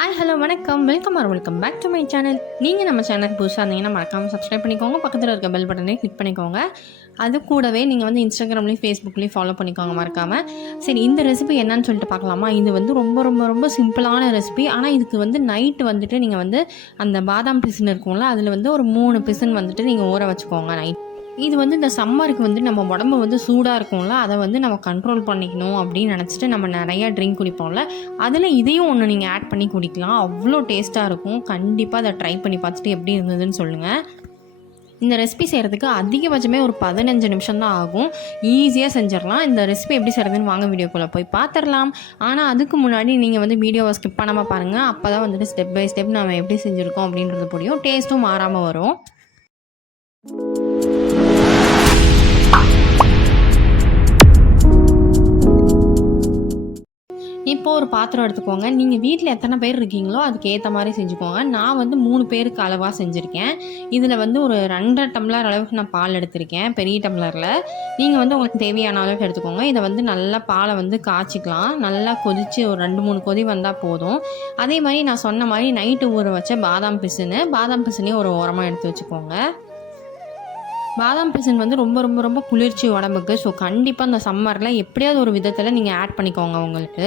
Hi hello வணக்கம். Welcome are welcome back to my channel நீங்கள் நம்ம சேனல் புதுசாக இருந்தீங்கன்னா மறக்காமல் சப்ஸ்கிரைப் பண்ணிக்கோங்க. பக்கத்தில் இருக்க பெல் பட்டனே கிளிக் பண்ணிக்கோங்க. அது கூடவே நீங்கள் வந்து இன்ஸ்டாகிராம்லேயும் ஃபேஸ்புக்லேயும் ஃபாலோ பண்ணிக்கோங்க மறக்காமல் சரி இந்த ரெசிபி என்னன்னு சொல்லிட்டு பார்க்கலாமா? இது வந்து ரொம்ப ரொம்ப ரொம்ப சிம்பிளான ரெசிபி ஆனால் இதுக்கு வந்து நைட்டு வந்துட்டு நீங்கள் வந்து அந்த பாதாம் பிசின் இருக்கும்ல அதில் வந்து ஒரு மூணு பிசின் வந்துட்டு நீங்கள் ஊற வச்சுக்கோங்க நைட் இது வந்து இந்த சம்மருக்கு வந்து நம்ம உடம்பு வந்து சூடாக இருக்கும்ல அதை வந்து நம்ம கண்ட்ரோல் பண்ணிக்கணும் அப்படின்னு நினச்சிட்டு நம்ம நிறையா ட்ரிங்க் குடிப்போம்ல. அதில் இதையும் ஒன்று நீங்கள் ஆட் பண்ணி குடிக்கலாம். அவ்வளோ டேஸ்ட்டாக இருக்கும். கண்டிப்பாக அதை ட்ரை பண்ணி பார்த்துட்டு எப்படி இருந்ததுன்னு சொல்லுங்கள் இந்த ரெசிபி செய்கிறதுக்கு அதிகபட்சமே ஒரு பதினஞ்சு நிமிஷம் தான் ஆகும். ஈஸியாக செஞ்சிடலாம். இந்த ரெசிபி எப்படி செய்கிறதுன்னு வாங்க வீடியோக்குள்ளே போய் பார்த்துடலாம். ஆனால் அதுக்கு முன்னாடி நீங்கள் வந்து வீடியோவை ஸ்கிப் பண்ணாமல் பாருங்கள் அப்போ தான் வந்துட்டு ஸ்டெப் பை ஸ்டெப் நம்ம எப்படி செஞ்சுருக்கோம் அப்படின்றது புரியும் டேஸ்ட்டும் மாறாமல் வரும். ஒரு பாத்திரம் எடுத்துக்கோங்க. நீங்கள் வீட்டில் எத்தனை பேர் இருக்கீங்களோ அதுக்கு ஏற்ற மாதிரி செஞ்சுக்கோங்க. நான் வந்து மூணு பேருக்கு அளவாக செஞ்சுருக்கேன். இதில் வந்து ஒரு ரெண்டரை டம்ளர் அளவுக்கு நான் பால் எடுத்திருக்கேன் பெரிய டம்ளரில். நீங்கள் வந்து உங்களுக்கு தேவையான அளவுக்கு எடுத்துக்கோங்க. இதை வந்து நல்லா பாலை வந்து காய்ச்சிக்கலாம். நல்லா கொதித்து ஒரு ரெண்டு மூணு கொதி வந்தால் போதும். அதே மாதிரி நான் சொன்ன மாதிரி நைட்டு ஊற வச்ச பாதாம் பிசுன்னு பாதாம் பிசுனையும் ஒரு ஓரமாக எடுத்து வச்சுக்கோங்க. பாதாம் பிசின் வந்து ரொம்ப ரொம்ப ரொம்ப குளிர்ச்சி உடம்புக்கு. ஸோ கண்டிப்பாக அந்த சம்மரில் எப்படியாவது ஒரு விதத்தில் நீங்கள் ஆட் பண்ணிக்கோங்க உங்களுக்கு.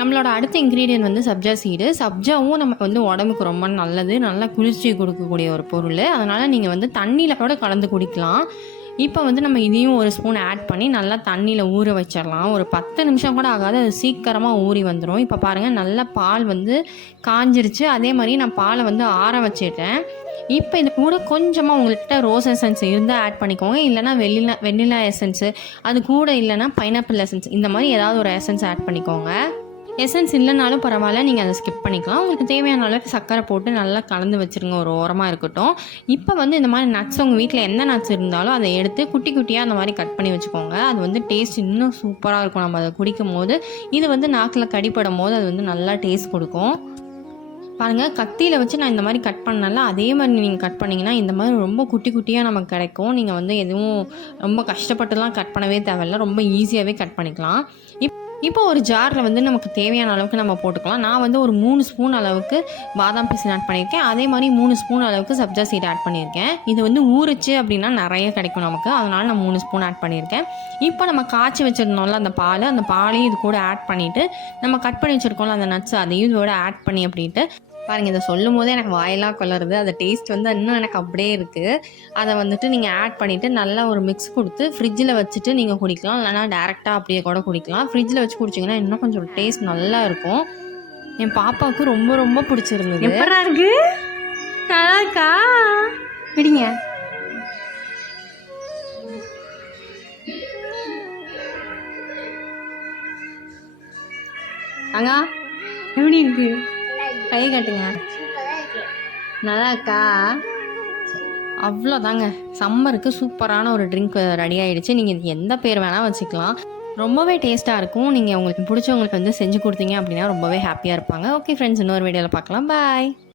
நம்மளோட அடுத்த இன்க்ரீடியன்ட் வந்து சப்ஜா சீடு சப்ஜாவும் நமக்கு வந்து உடம்புக்கு ரொம்ப நல்லது. நல்லா குளிர்ச்சி கொடுக்கக்கூடிய ஒரு பொருள். அதனால் நீங்கள் வந்து தண்ணியில் கூட கலந்து குடிக்கலாம். இப்போ வந்து நம்ம இதையும் ஒரு ஸ்பூன் ஆட் பண்ணி நல்லா தண்ணியில் ஊற வச்சிடலாம். ஒரு பத்து நிமிஷம் கூட ஆகாது. அது சீக்கிரமாக ஊறி வந்துடும் இப்போ பாருங்கள் நல்லா பால் வந்து காஞ்சிருச்சு. அதே மாதிரி நான் பாலை வந்து ஆற வச்சிட்டேன். இப்போ இது கூட கொஞ்சமாக உங்கள்கிட்ட ரோஸ் எசன்ஸ் இருந்தால் ஆட் பண்ணிக்கோங்க. இல்லைனா வெள்ளிலா வெண்ணிலா எசன்ஸு அது கூட இல்லைனா பைனாப்பிள் எசன்ஸ் இந்த மாதிரி ஏதாவது ஒரு எசன்ஸ் ஆட் பண்ணிக்கோங்க. எசன்ஸ் இல்லைனாலும் பரவாயில்ல நீங்கள் அதை ஸ்கிப் பண்ணிக்கலாம். உங்களுக்கு தேவையான அளவுக்கு சர்க்கரை போட்டு நல்லா கலந்து வச்சுருங்க. ஒரு ஓரமாக இருக்கட்டும். இப்போ வந்து இந்த மாதிரி நட்ஸ் உங்கள் வீட்டில் எந்த நட்ஸ் இருந்தாலும் அதை எடுத்து குட்டி குட்டியாக அந்த மாதிரி கட் பண்ணி வச்சுக்கோங்க. அது வந்து டேஸ்ட் இன்னும் சூப்பராக இருக்கும். நம்ம அதை குடிக்கும் போது இது வந்து நாக்கில் கடிப்படும் போது அது வந்து நல்லா டேஸ்ட் கொடுக்கும். பாருங்கள் கத்தியில் வச்சு நான் இந்த மாதிரி கட் பண்ணல அதே மாதிரி நீங்கள் கட் பண்ணிங்கன்னா இந்த மாதிரி ரொம்ப குட்டி குட்டியாக நமக்கு கிடைக்கும். நீங்கள் வந்து எதுவும் ரொம்ப கஷ்டப்பட்டுலாம் கட் பண்ணவே தேவையில்ல. ரொம்ப ஈஸியாகவே கட் பண்ணிக்கலாம். இப் இப்போ ஒரு ஜாரில் வந்து நமக்கு தேவையான அளவுக்கு நம்ம போட்டுக்கலாம். நான் வந்து ஒரு மூணு ஸ்பூன் அளவுக்கு பாதாம் பீசன் ஆட் பண்ணியிருக்கேன். அதே மாதிரி மூணு ஸ்பூன் அளவுக்கு சப்ஜா சீட் ஆட் பண்ணியிருக்கேன். இது வந்து ஊறுச்சு அப்படின்னா நிறைய கிடைக்கும் நமக்கு. அதனால் நான் மூணு ஸ்பூன் ஆட் பண்ணியிருக்கேன். இப்போ நம்ம காய்ச்சி வச்சுருந்தோம்ல அந்த பால் அந்த பாலையும் இது கூட ஆட் பண்ணிவிட்டு நம்ம கட் பண்ணி வச்சுருக்கோம்ல அந்த நட்ஸ் அதையும் இதோட ஆட் பண்ணி அப்படின்ட்டு பாருங்கள் இதை சொல்லும் போதே எனக்கு வாயெல்லாம் கொளருது. அந்த டேஸ்ட் வந்து இன்னும் எனக்கு அப்படியே இருக்குது அதை வந்துட்டு நீங்கள் ஆட் பண்ணிவிட்டு நல்லா ஒரு மிக்ஸ் கொடுத்து ஃப்ரிட்ஜில் வச்சுட்டு நீங்கள் குடிக்கலாம். இல்லைனா டேரெக்டாக அப்படியே கூட குடிக்கலாம். ஃப்ரிட்ஜில் வச்சு குடிச்சிங்கன்னா இன்னும் கொஞ்சம் டேஸ்ட் நல்லா இருக்கும். என் பாப்பாவுக்கு ரொம்ப ரொம்ப பிடிச்சிருந்தது. எப்படா இருக்கு? நல்லாக்கா விடுங்க அங்கா. எப்படி இருக்கு? கை காட்டுங்க. நல்லா இருக்கா அவ்வளோதாங்க. சம்மருக்கு சூப்பரான ஒரு ட்ரிங்க் ரெடி ஆயிடுச்சு. நீங்கள் இது எந்த பேர் வேணால் வச்சுக்கலாம். ரொம்பவே டேஸ்ட்டாக இருக்கும். நீங்கள் உங்களுக்கு பிடிச்சவங்களுக்கு வந்து செஞ்சு கொடுத்தீங்க அப்படின்னா ரொம்பவே ஹாப்பியாக இருப்பாங்க. ஓகே ஃப்ரெண்ட்ஸ் இன்னொரு வீடியோவில் பார்க்கலாம். பாய்